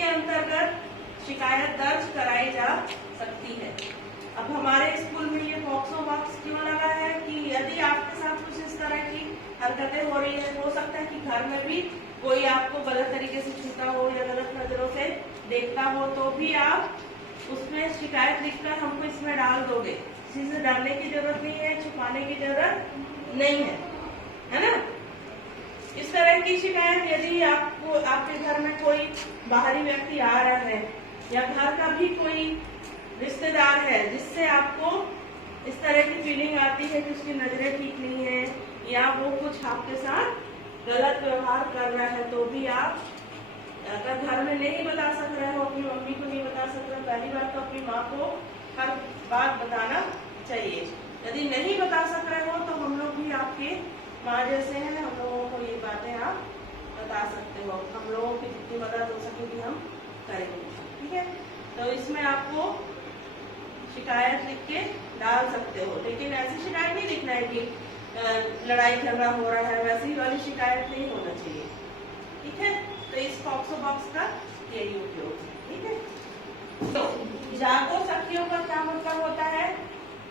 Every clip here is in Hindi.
उसके अंतर्गत शिकायत दर्ज कराई जा सकती है। अब हमारे स्कूल में ये पॉक्सो बॉक्स क्यों लगा है कि यदि आपके साथ कुछ इस तरह की हरकतें हो रही है, हो सकता है कि घर में भी कोई आपको गलत तरीके से छूता हो या गलत नजरों से देखता हो, तो भी आप उसमें शिकायत लिखकर हमको इसमें डाल दोगे। किसी से डरने की जरूरत नहीं है, छुपाने की जरूरत नहीं है ना। इस तरह की शिकायत यदि आपको आपके घर में कोई बाहरी व्यक्ति आ रहा है या घर का भी कोई रिश्तेदार है जिससे आपको इस तरह की फीलिंग आती है कि उसकी नजरें ठीक नहीं है या वो कुछ आपके साथ गलत व्यवहार कर रहा है, तो भी आप अगर घर में नहीं बता सक रहे हो, अपनी मम्मी को नहीं बता सक रहे, पहली बात तो अपनी माँ को हर बात बताना चाहिए। यदि नहीं बता सक रहे हो तो हम लोग भी आपके माँ जैसे हैं, हम लोगों को ये बातें आप बता सकते हो। हम लोगों की जितनी मदद हो सकेगी हम करेंगे, ठीक है। तो इसमें आपको शिकायत लिख के डाल सकते हो, लेकिन ऐसी शिकायत नहीं लिखना है कि लड़ाई झगड़ा हो रहा है, वैसी वाली शिकायत नहीं होना चाहिए, ठीक है। तो इस पॉक्सो बॉक्स का यही उपयोग है, ठीक है। तो जागो सखियों का क्या मतलब होता है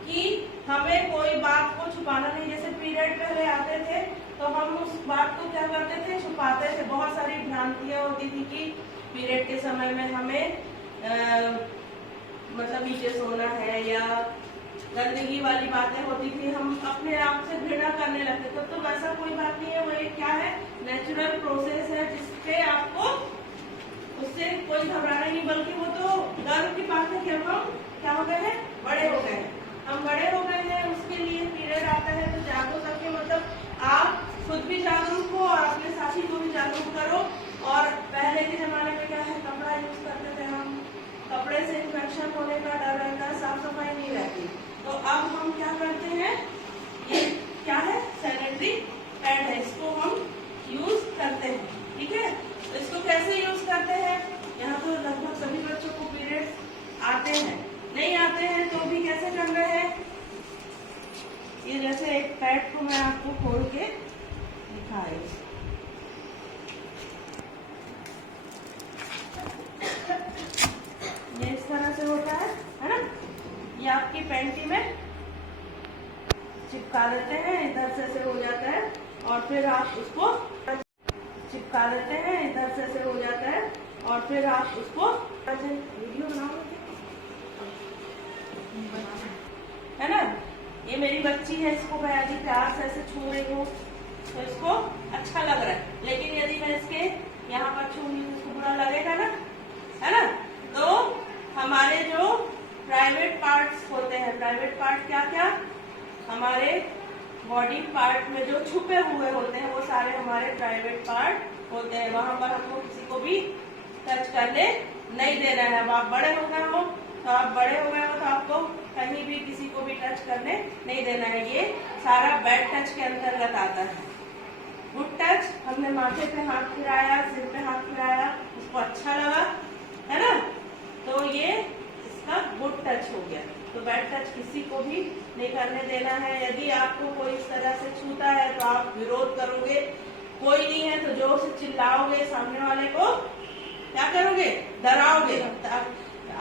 कि हमें कोई बात को छुपाना नहीं। जैसे पीरियड पहले आते थे तो हम उस बात को क्या करते थे, छुपाते थे। बहुत सारी भ्रांतियां होती थी कि पीरियड के समय में हमें मतलब नीचे सोना है या गंदगी वाली बातें होती थी, हम अपने आप से घृणा करने लगते थे। तो वैसा कोई बात नहीं है, वो एक क्या है, नेचुरल प्रोसेस है जिससे आपको उससे कोई घबराना नहीं, बल्कि वो तो गर्व की बात है कि हम क्या हो गए हैं, बड़े हो गए हैं, हम बड़े हो गए हैं। उसके लिए पीरियड आता है तो जागरूक करके मतलब आप खुद भी जागरूक हो और अपने साथी को भी जागरूक करो। और पहले के जमाने में क्या है, कपड़ा यूज करते थे हम, कपड़े से इन्फेक्शन होने का डर रहता है, साफ सफाई नहीं रहती। तो अब हम क्या करते हैं, ये क्या है, सैनिटरी पैड है, इसको हम यूज करते हैं, ठीक है। तो इसको कैसे यूज करते हैं, यहाँ तो लगभग सभी बच्चों को पीरियड आते हैं, नहीं आते हैं तो भी कैसे कर रहे हैं। ये जैसे एक पैड को मैं आपको खोल के दिखाई, ये इस तरह से होता है ना। ये आपकी पैंटी में चिपका देते हैं, इधर से ऐसे हो जाता है और फिर आप उसको चिपका देते हैं, इधर से ऐसे हो जाता है और फिर आप उसको वीडियो बनाओगे है ना। ये मेरी बच्ची है, इसको मैं यदि प्यार से ऐसे छू रही हूँ तो इसको अच्छा लग रहा है, लेकिन यदि मैं इसके यहाँ पर छूंगी तो इसको बुरा लगेगा ना, है ना। तो हमारे जो प्राइवेट पार्ट्स होते हैं, प्राइवेट पार्ट क्या क्या, हमारे बॉडी पार्ट में जो छुपे हुए होते हैं वो सारे हमारे प्राइवेट पार्ट होते हैं। वहां पर हमको किसी को भी टच करने नहीं देना है। अब आप बड़े हो गए हो तो आप बड़े हो गए हो तो आपको कहीं भी किसी को भी टच करने नहीं देना है। ये सारा बैड टच के अंतर्गत आता है। गुड टच, हमने माथे पे हाथ फिराया, सिर पे हाथ फिराया, उसको अच्छा लगा, है ना, तो ये इसका गुड टच हो गया। तो बैड टच किसी को भी नहीं करने देना है। यदि आपको कोई इस तरह से छूता है तो आप विरोध करोगे, कोई नहीं है तो जोर से चिल्लाओगे, सामने वाले को क्या करोगे, डराओगे।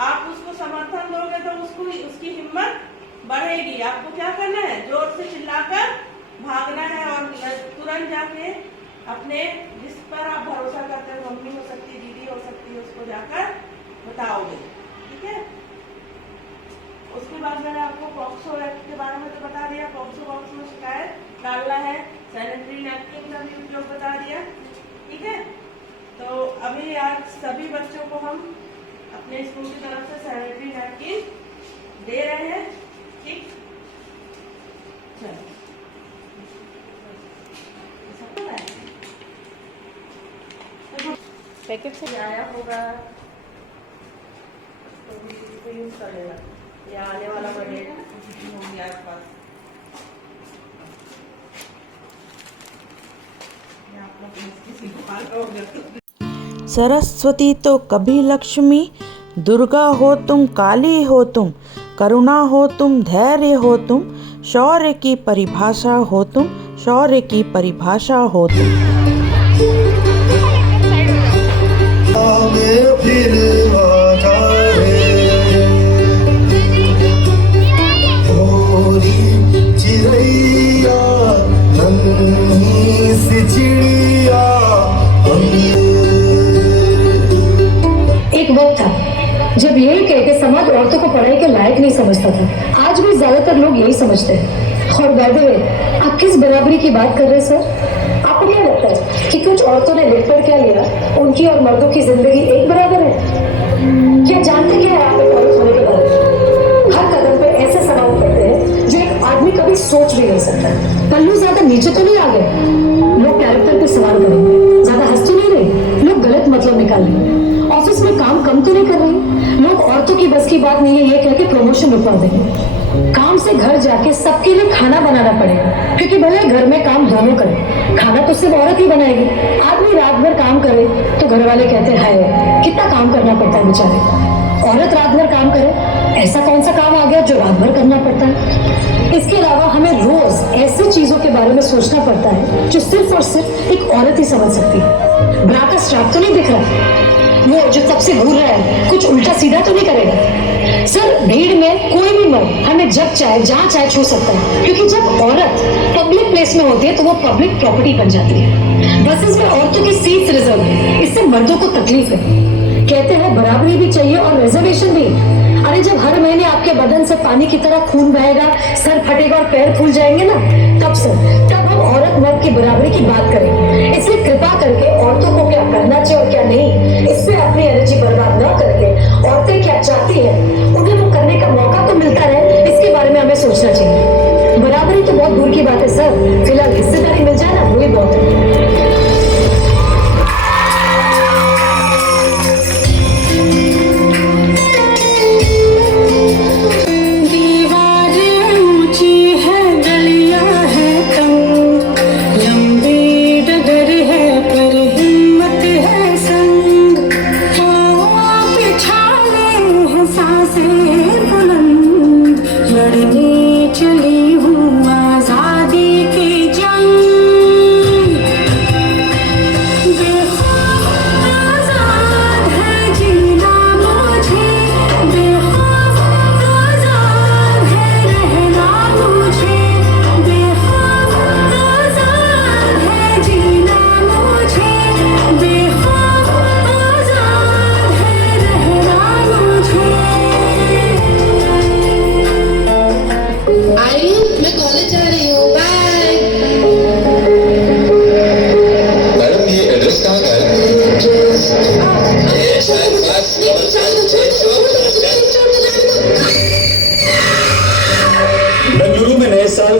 आप उसको समर्थन दोगे तो उसको उसकी हिम्मत बढ़ेगी। आपको क्या करना है, जोर से चिल्लाकर भागना है और तुरंत जाके अपने जिस पर आप भरोसा करते हो, मम्मी हो सकती है, दीदी हो सकती है, उसको जाकर बताओगे, ठीक है। उसके बाद मैंने आपको पॉक्सो एक्ट के बारे में तो बता दिया, पॉक्सो बॉक्स में शिकायत डालना है, सैनिटरी नैपकिन का भी उपयोग बता दिया, ठीक है। तो अभी आज सभी बच्चों को हम अपने स्कूल की तरफ से सैनिटरी नैपकिन दे रहे हैं, ठीक। चलो पैकेट से आया होगा तो यूज कर लेना, या आने वाला बर्थडे हो गया आपके पास, आप लोग किसी को पाल रहोगे। सरस्वती तो कभी लक्ष्मी, दुर्गा हो तुम, काली हो तुम, करुणा हो तुम, धैर्य हो तुम, शौर्य की परिभाषा हो तुम, शौर्य की परिभाषा हो तुम। वक्त था जब यही कह के समाज औरतों को पढ़ाई के लायक नहीं समझता था। आज भी ज्यादातर लोग यही समझते हैं। और बाय द वे, आप किस बराबरी की बात कर रहे हैं सर? आपको क्या लगता है कि कुछ औरतों ने लिखकर क्या लिया, उनकी और मर्दों की जिंदगी एक बराबर है? क्या जानते क्या है आप एक औरत होने के बारे में? हर कदम पे ऐसे सवाल करते हैं जो एक आदमी कभी सोच भी नहीं सकता। पल्लू ज्यादा नीचे तो नहीं आ गए? लोग कैरेक्टर पे सवाल करेंगे। ज्यादा हंस तो नहीं रहे? लोग गलत मतलब निकाल लेंगे। ऑफिस में काम कम तो नहीं कर रही? लोग औरतों की बस की बात नहीं है ये कह के प्रमोशन रुकवा देंगे। काम से घर जाके सबके लिए खाना बनाना पड़ेगा, क्योंकि भले घर में काम दोनों करें, खाना तो सिर्फ औरत ही बनाएगी। आदमी रात भर काम करे तो घर वाले कहते हैं हाय कितना काम करना पड़ता है बेचारे। औरत रात भर काम करे, ऐसा कौन सा काम आ गया जो रात भर करना पड़ता है? इसके अलावा हमें रोज ऐसी चीजों के बारे में सोचना पड़ता है जो सिर्फ और सिर्फ एक औरत ही समझ सकती है। ब्रा का स्ट्रैप तो नहीं दिख रहा, वो जो तब से घूर रहा है कुछ उल्टा सीधा तो नहीं करेगा? सर, भीड़ में कोई भी मर्द हमें जब चाहे जहाँ चाहे छू सकता है, क्योंकि जब औरत पब्लिक प्लेस में होती है तो वो पब्लिक प्रॉपर्टी बन जाती है। बसेस में औरतों की सीट्स रिजर्व है, इससे मर्दों को तकलीफ है। कहते हैं बराबरी भी चाहिए और रिजर्वेशन भी। अरे जब हर महीने आपके बदन से पानी की तरह खून बहेगा, सर फटेगा और पैर फूल जाएंगे ना, तब हम औरत मर्द की बराबरी की बात करेंगे। इसलिए कृपा करके औरतों को क्या करना चाहिए और क्या नहीं, इस पे अपनी एनर्जी बर्बाद न करके औरतें क्या चाहती हैं उन्हें वो करने का मौका तो मिलता है, इसके बारे में हमें सोचना चाहिए। बराबरी तो बहुत दूर की बात है सर, फिलहाल हिस्सेदारी मिल जाए ना, वही बहुत है।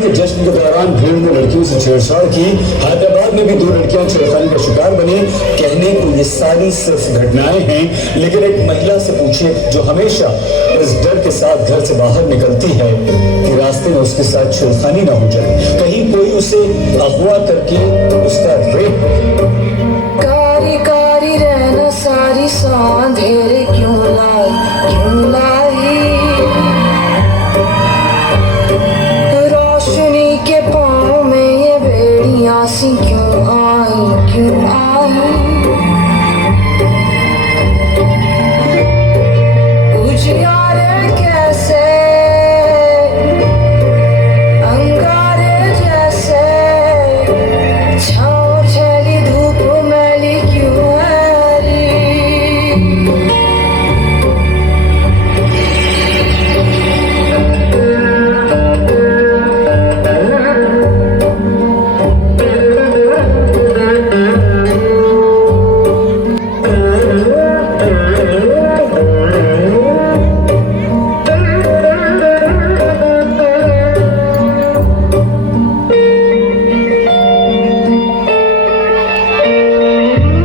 जश्न के दौरान भीड़ ने लड़कियों से छेड़छाड़ की। हैदराबाद में भी 2 लड़कियां छेड़खानी का शिकार बनी। कहने को ये सारी सिर्फ घटनाएं हैं, लेकिन एक महिला से पूछे जो हमेशा इस डर के साथ घर से बाहर निकलती है कि रास्ते में उसके साथ छेड़खानी ना हो जाए, कहीं कोई उसे अगवा करके उसका रेप। कारी कारी रहना सारी सांधेरे क्यों लाई रोशनी के पाँव में ये बेड़ियां सी क्यों आई उजियारे कैसे अंगारे जैसे छाँव चली धूप मैली क्यों है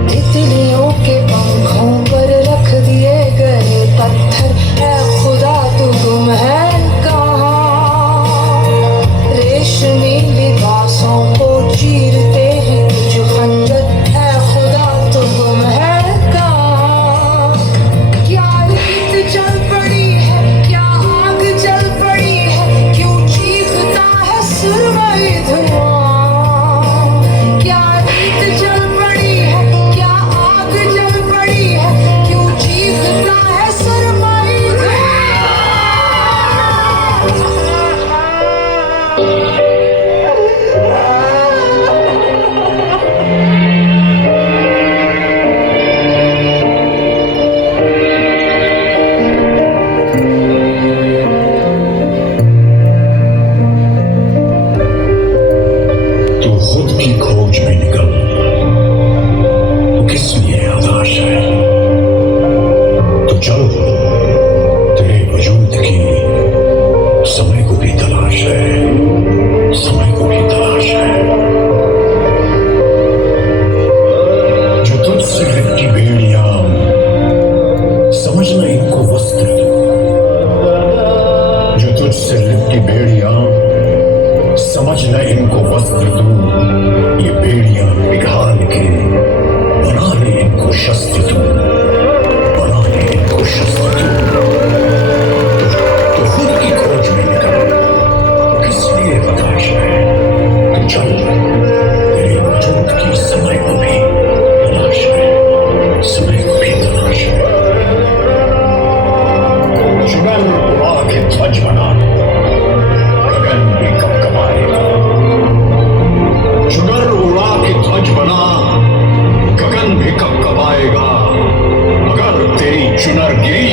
तितलियों के पंखों पर रख दी चलो, तेरे वजूद की समय को भी तलाश है, समय को भी तलाश है। जो तुझसे लिपटी बेड़ियां, समझना इनको वस्त्र तू। जो तुझसे लिपटी बेड़ियां, समझना इनको वस्त्र तू। ये बेड़ियां पिघाल के बना ले इनको शस्त्र तू, बना ले इनको शस्त्र तू। तो खुद की खोज में निकल, किस लिए हताश है? तो चल, तेरे वजूद की समय को भी तलाश है, समय को भी तलाश है। जुगल उड़ा के ध्वज बना, गगन भी कब-कबाएगा। जुगल उड़ा के ध्वज बना, गगन भी कब-कबाएगा। मगर तेरी चुनर गिरी